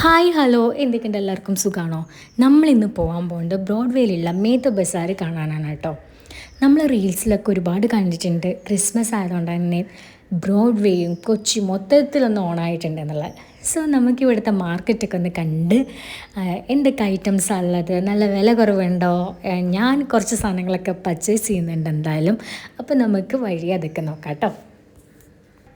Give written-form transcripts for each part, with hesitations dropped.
Hi hello എന്തൊക്കെയുണ്ട് എല്ലാവർക്കും സുഖമാണോ? നമ്മളിന്ന് പോകാൻ പോകുന്നത് ബ്രോഡ്വേയിലുള്ള മേത്ത ബസാർ കാണാനാണ് കേട്ടോ. നമ്മൾ റീൽസിലൊക്കെ ഒരുപാട് കണ്ടിട്ടുണ്ട്, ക്രിസ്മസ് ആയതുകൊണ്ട് തന്നെ ബ്രോഡ്വേയും കൊച്ചി മൊത്തത്തിലൊന്ന് ഓണായിട്ടുണ്ട് എന്നുള്ളത്. സോ നമുക്ക് ഇവിടുത്തെ മാർക്കറ്റൊക്കെ ഒന്ന് കണ്ട് എന്തൊക്കെ ഐറ്റംസാണ് ഉള്ളത്, നല്ല വില കുറവുണ്ടോ, ഞാൻ കുറച്ച് സാധനങ്ങളൊക്കെ പർച്ചേസ് ചെയ്യുന്നുണ്ട് എന്തായാലും. അപ്പോൾ നമുക്ക് വഴി അതൊക്കെ നോക്കാം കേട്ടോ.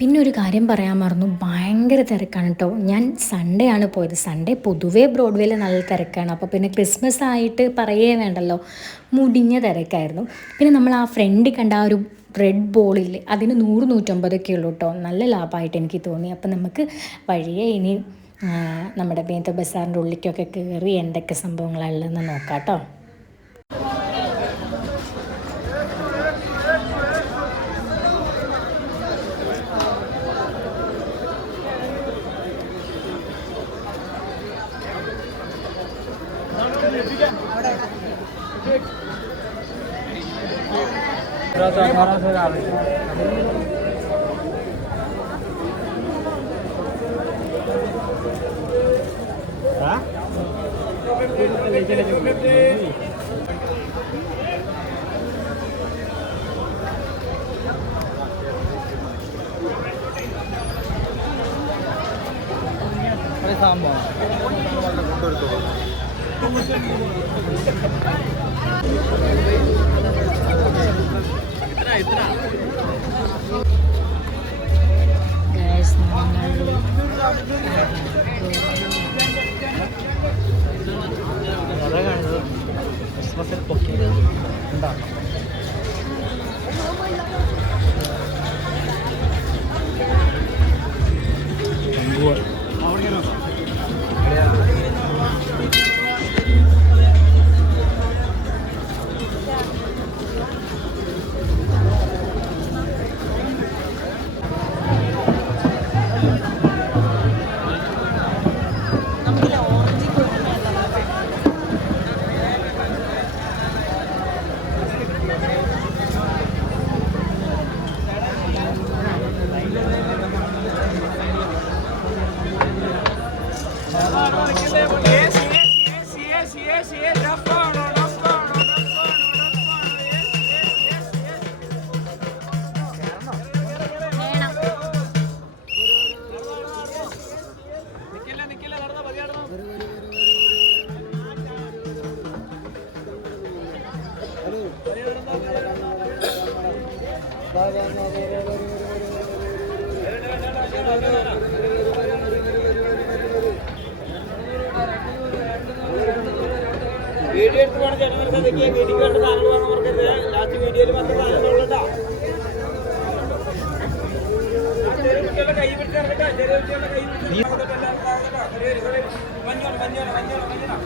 പിന്നെ ഒരു കാര്യം പറയാൻ മറന്നു, ഭയങ്കര തിരക്കാണ് കേട്ടോ. ഞാൻ സൺഡേ ആണ് പോയത്. സൺഡേ പൊതുവേ ബ്രോഡ്വേയിൽ നല്ല തിരക്കാണ്. അപ്പോൾ പിന്നെ ക്രിസ്മസ് ആയിട്ട് പറയേ വേണ്ടല്ലോ, മുടിഞ്ഞ തിരക്കായിരുന്നു. പിന്നെ നമ്മൾ ആ ഫ്രണ്ടിൽ കണ്ട ആ ഒരു ബ്രെഡ് ബോളിൽ അതിന് 100-150 ഉള്ളൂ കേട്ടോ. നല്ല ലാഭമായിട്ട് എനിക്ക് തോന്നി. അപ്പോൾ നമുക്ക് വഴിയെ ഇനി നമ്മുടെ മേത്ത ബസാറിൻ്റെ ഉള്ളിലേക്കൊക്കെ കയറി എന്തൊക്കെ സംഭവങ്ങളുള്ളതെന്ന് നോക്കാം കേട്ടോ. ക്രിസ്മസിൽ പൊക്കി ഉണ്ടാകും. വീഡിയോ എടുത്ത് വേണം ചേട്ടൻ വീഡിയോക്ക് വേണ്ട സാധനങ്ങൾ വാങ്ങാൻ മറക്കരുത്. ലാസ്റ്റ് വീഡിയോയിൽ മാത്രം സാധനങ്ങളുണ്ടാ. കൈ പിടിച്ചിറങ്ങിട്ടാ, ചെറിയ കുട്ടികളുടെ കൈ മഞ്ഞോള മഞ്ഞോള മഞ്ഞോള മഞ്ഞോള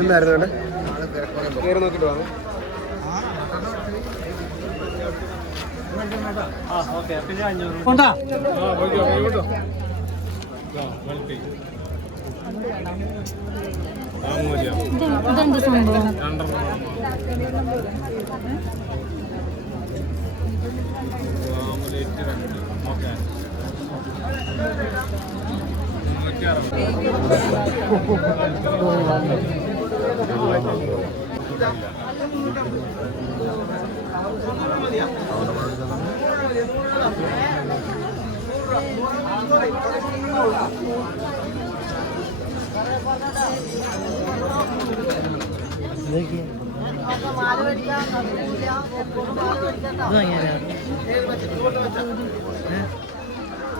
എന്തായിരുന്നു കയറി നോക്കിട്ട് വാങ്ങും. ഇതെന്ത് സംഭവം?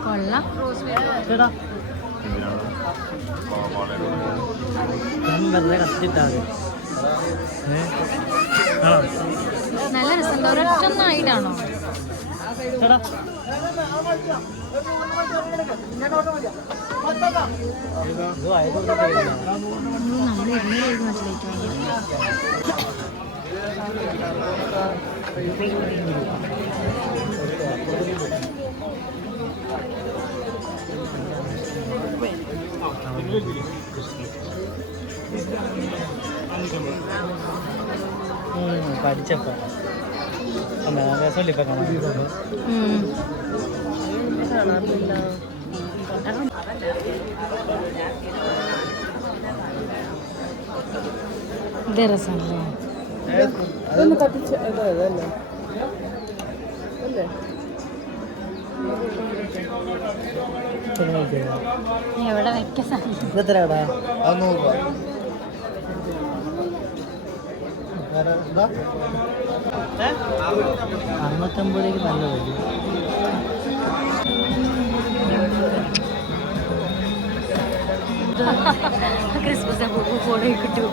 കൊള്ളാം. നല്ല രസം. ഒരൊറ്റൊന്നായിട്ടാണോ? നമ്മൾ ഇരുന്ന് മനസ്സിലായിട്ട് പഠിച്ചപ്പോൾ രസമല്ലേ ഇപ്പം കാണാൻ ഇത് രസമല്ലേ? അതൊന്ന് കത്തിച്ച് അതല്ലേ അല്ലേ? എവിടെ വെക്കാൻ സാധിക്കും? ഇതെത്രയാടാ? 60 രൂപയ്ക്ക് നല്ല വരും. ക്രിസ്മസ് ഫോട്ടോ കിട്ടും.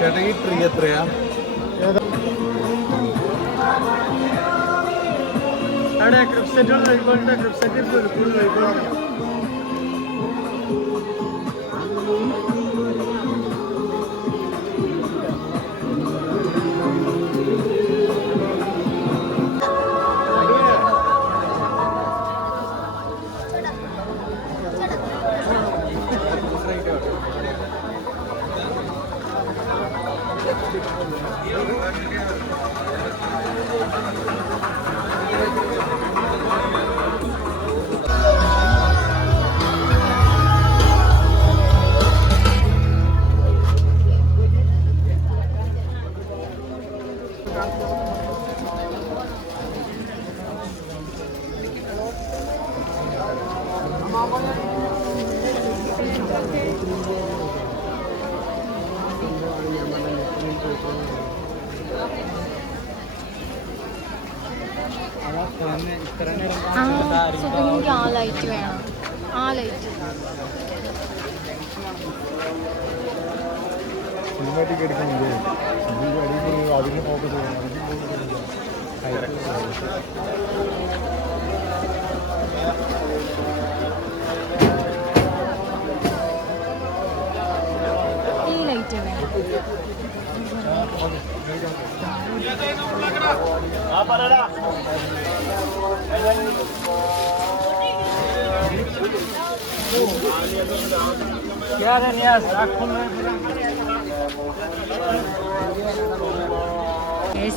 ചേട്ടാ ഈ ട്രീ എത്രയാ? അവിടെ ക്രിപ്സെറ്റ് കഴിക്കോട്ടെ. ക്രിപ്സെറ്റ് കൂടുതൽ കഴിക്കോട്ടെ. എനിക്ക് ആ ലൈറ്റ് വേണം. ആ ലൈറ്റ് സിനിമാറ്റിക് എടുക്കുന്നില്ലേ? അതിന് ഫോക്കസ് ചെയ്യണം. ഈ ലൈറ്റ് വേണം.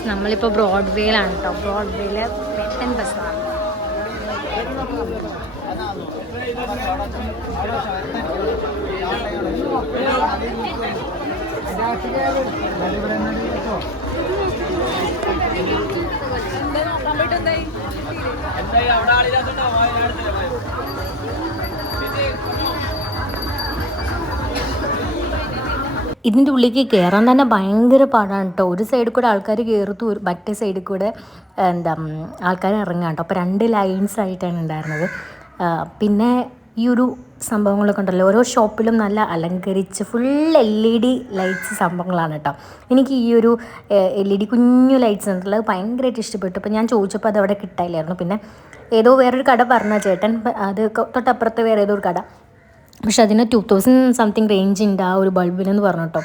നമ്മളിപ്പോൾ ബ്രോഡ്വേയിലാണ് കേട്ടോ. ബ്രോഡ്വേയിലെ പെട്ടൻ ബസ്സാണ്. ഇതിൻ്റെ ഉള്ളിലേക്ക് കയറാൻ തന്നെ ഭയങ്കര പാടാണ് കേട്ടോ. ഒരു സൈഡിൽ കൂടെ ആൾക്കാർ കയറത്തു, മറ്റേ സൈഡിൽ കൂടെ ആൾക്കാർ ഇറങ്ങാം കേട്ടോ. അപ്പോൾ 2 ലൈൻസ് ആയിട്ടാണ് ഉണ്ടായിരുന്നത്. പിന്നെ ഈ ഒരു സംഭവങ്ങളൊക്കെ ഉണ്ടല്ലോ, ഓരോ ഷോപ്പിലും നല്ല അലങ്കരിച്ച് ഫുൾ LED ലൈറ്റ്സ് സംഭവങ്ങളാണ് കേട്ടോ. എനിക്ക് ഈ ഒരു LED കുഞ്ഞു ലൈറ്റ്സ് ഉണ്ടല്ലോ, അത് ഭയങ്കരമായിട്ട് ഇഷ്ടപ്പെട്ടു. അപ്പോൾ ഞാൻ ചോദിച്ചപ്പോൾ അത് അവിടെ കിട്ടായില്ലായിരുന്നു. പിന്നെ ഏതോ വേറൊരു കട പറഞ്ഞ ചേട്ടൻ, അത് തൊട്ടപ്പുറത്ത് വേറെ ഏതോ ഒരു കട, പക്ഷെ അതിന് 2000 സംതിങ് റേഞ്ച് ഉണ്ട് ആ ഒരു ബൾബിനെന്ന് പറഞ്ഞു കേട്ടോ.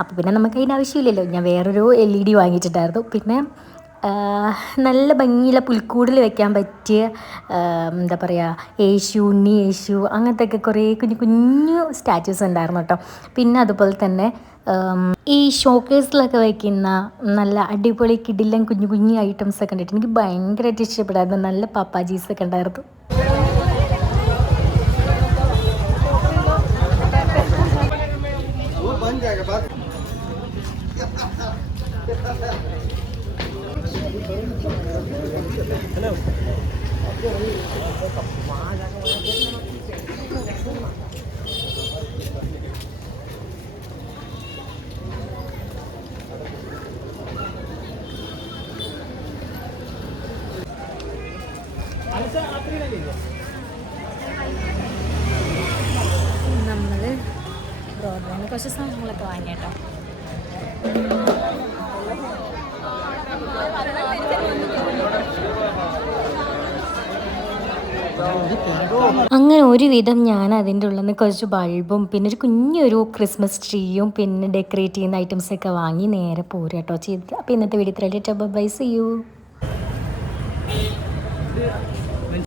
അപ്പോൾ പിന്നെ നമുക്ക് അതിൻ്റെ ആവശ്യമില്ലല്ലോ. ഞാൻ വേറൊരു LED വാങ്ങിച്ചിട്ടായിരുന്നു. പിന്നെ നല്ല ഭംഗിയുള്ള പുൽക്കൂടിൽ വെക്കാൻ പറ്റിയ എന്താ പറയുക, യേശു, ഉണ്ണി യേശു, അങ്ങനത്തെ കുറേ കുഞ്ഞു കുഞ്ഞു സ്റ്റാച്യൂസ് ഉണ്ടായിരുന്നു കേട്ടോ. പിന്നെ അതുപോലെ തന്നെ ഈ ഷോക്കേസിലൊക്കെ വയ്ക്കുന്ന നല്ല അടിപൊളി കിടിലൻ കുഞ്ഞു കുഞ്ഞു ഐറ്റംസൊക്കെ കണ്ടിട്ട് എനിക്ക് ഭയങ്കരമായിട്ട് ഇഷ്ടപ്പെടായിരുന്നു. നല്ല പാപ്പാജീസൊക്കെ ഉണ്ടായിരുന്നു. നമ്മൾ ബ്രോഡ്വേയിൽ കുറച്ച് സാധനങ്ങളൊക്കെ വാങ്ങിയേട്ടോ. അങ്ങനെ ഒരുവിധം ഞാൻ അതിൻ്റെ ഉള്ളിൽ നിന്ന് കുറച്ച് ബൾബും പിന്നെ ഒരു കുഞ്ഞൊരു ക്രിസ്മസ് ട്രീയും പിന്നെ ഡെക്കറേറ്റ് ചെയ്യുന്ന ഐറ്റംസൊക്കെ വാങ്ങി നേരെ പോരുക കേട്ടോ ചെയ്തത്. അപ്പോൾ ഇന്നത്തെ വീഡിയോ ഇത്രയല്ലേ. Bye, see U.